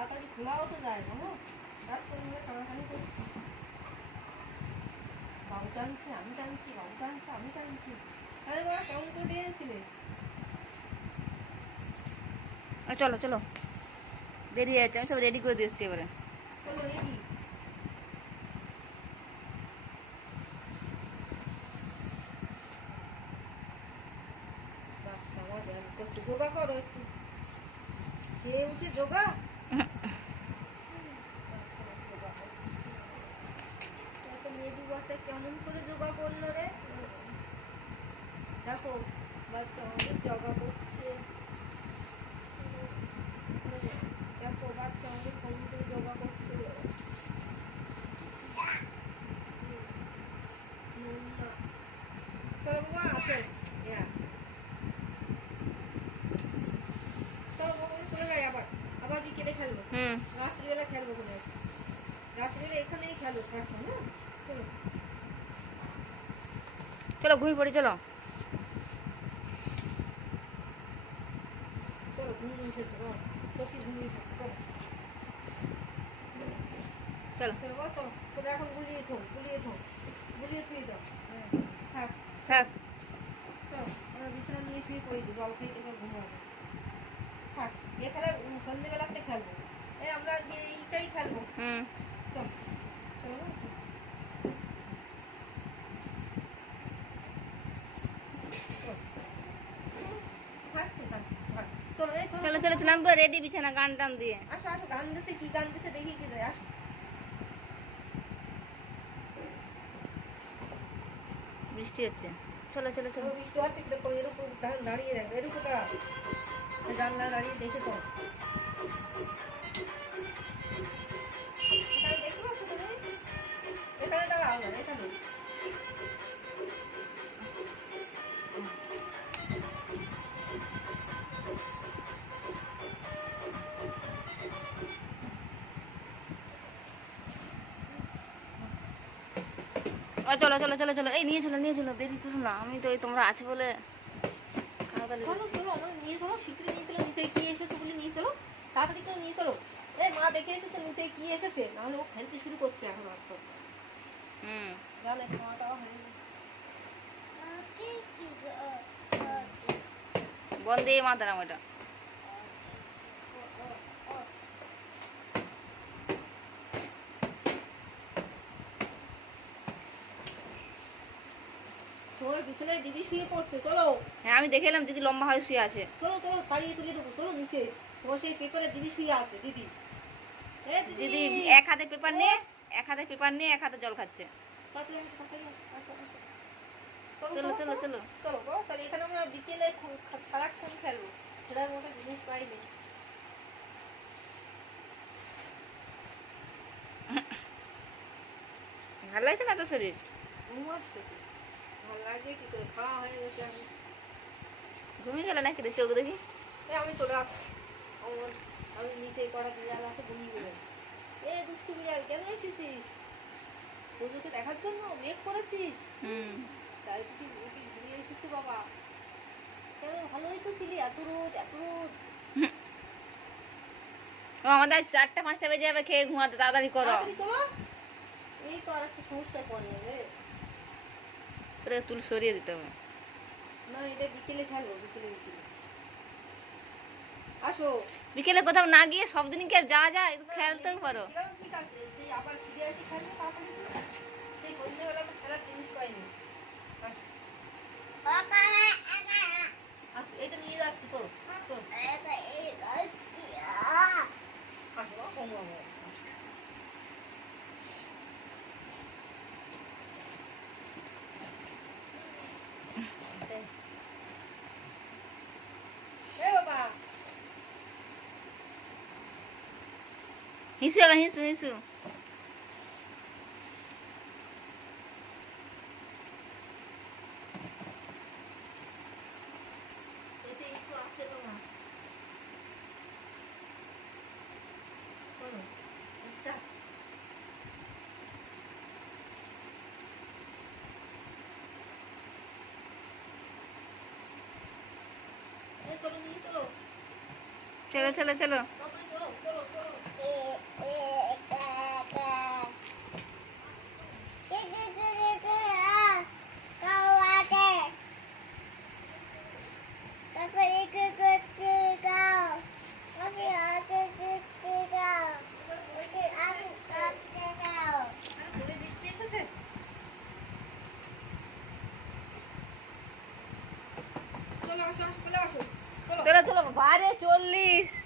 তাড়াতাড়ি খোলাও তো যায় না, রাত করে মিলে টানাটানি করছি। বাবু টানছে, আমি টানছি, বাবু টানছে, আমি টানছি। আরে বাবা কেমন করে দিয়েছিলে? চলো চলো, দেরি আছে, আমি সব রেডি করে দিয়ে এসছি এবারে। চলো রেডি। বাচ্চা আমার ব্যায়াম করছে, যোগা করো একটু, খেয়ে উঠে যোগা। মেয়েদু বাচ্চা কেমন করে যোগা করলো রে, দেখো বাচ্চা আমাদের যোগা করছে। দেখো বাচ্চা আমাদের কেমন করে যোগা করছে। চলো বাবা আছে, চলো বাবা চলে যাই, আবার আবার বিকেলে খেলবো, রাত্রিবেলা খেলবো, কোনে রাত্রিবেলা এখানেই খেলো সারাক্ষণ। হ্যাঁ চলো চলো ঘুমিয়ে পড়ি, চলো চলো ঘুমিয়ে এসেছে, তোকে ঘুমিয়ে এসেছে, চলো চলো চলো বাবা চলো, তোরা এখন গুলিয়ে থো, গুলিয়ে থো, গুলিয়ে থুই দাও। হ্যাঁ থাক থাক। চলো আমরা বিছানা নিয়ে শুয়ে পড়ি, জল খেয়ে এবার ঘুমাবো। থাক এ খেলা সন্ধ্যেবেলাতে খেলবো, আমরা আজকে এইটাই খেলবো। চলো চলো চলো চলো চলো, আমি রেডি বিছানা, গান টান দিয়ে। আসো আসো, গান দিছে, কি গান দিছে দেখি কি যায়, আসো। বৃষ্টি হচ্ছে, চলো চলো চলো। বৃষ্টি হচ্ছে, এরকম দাঁড়িয়ে দেখো, এরকম দাঁড়া, জানলা দাঁড়িয়ে দেখেছো, এখানে দেখতে পাচ্ছ তুমি, এখানে দাঁড়াও না, এখানে চলো চলো চলো চলো, এই নিয়ে চলো নিয়ে চলো, দেরি করো না, আমি তো এই তোমরা আছে বলে চলো চলো, আমার নিয়ে চলো, শীঘ্রই নিয়ে চলো, নিচে কি এসেছে বলে নিয়ে চলো, তাড়াতাড়ি করে নিয়ে চলো। মা দেখে এসেছে নিচে কি এসেছে, নাহলে ও খেলতে শুরু করছে এখন আস্তে আস্তে। জানে খাওয়া দাওয়া হয়ে বন্দে মাতারাম ওটা। তোর বিছানায় দিদি শুয়ে পড়ছে, চলো। হ্যাঁ আমি দেখে এলাম, দিদি লম্বা হয়ে শুয়ে আছে। চলো চলো তাড়িয়ে তুলে দেবো, চলো নিচে, তোমার সেই পেপারে দিদি শুয়ে আছে, দিদি দিদি এক হাতে পেপার নিয়ে, এক হাতে পেপার নিয়ে এক হাতে জল খাচ্ছে। চলো চলো চলো চলো বাবা, তাহলে এখানে আমরা বিকেলে সারাক্ষণ খেলবো, খেলার মতো জিনিস পাইনি। ভালো লাগছে না তো শরীর? ঘুমাচ্ছে কি ভালো লাগবে কি করে, খাওয়া হয়ে গেছে। আমি ঘুমিয়ে গেল নাকি রে, চোখ দেখি। আমি তো রাখ, আমি নিচে কড়া বিড়াল আছে, ঘুমিয়ে গেলেন। দুষ্টু বিড়াল কেন এসেছিস, তোদেরকে দেখার জন্য মেঘ করেছিস? চারিদিকে মেঘে ঘুরিয়ে এসেছে বাবা, কেন ভালোই তো ছিলি, এত রোদ এত রোদ। আমাদের 4টা 5টা বেজে যাবে, খেয়ে ঘুমাতে, তাড়াতাড়ি করো। চলো, এই তো আর একটা সমস্যা পড়ে যাবে, তুল সরিয়ে দিতে হবে না এটা বিকেলে খেলবো, বিকেলে আসো। বিকেলে কোথাও না গিয়ে সব দিনকে যা যা খেলতেও পারো। ঠিক আছে, সেই আবার ফিরে আসি খেলবো তাড়াতাড়ি, সেই সন্ধ্যেবেলা তো খেলার জিনিস পাইনি। এটা নিয়ে যাচ্ছি, চলো চলো আসো কমাবো। বাবা হিসু এবার, হিসু হিসু। এতে একটু আসছে বাবা, চলো এটা চলো নিয়ে চলো, চলো চলো চলো। তাড়াতাড়ি চলো। চলো চলো চলো দূরে বৃষ্টি এসেছে চলো আসো আসো চলে আসো চলো চলো চলো, বারে 40।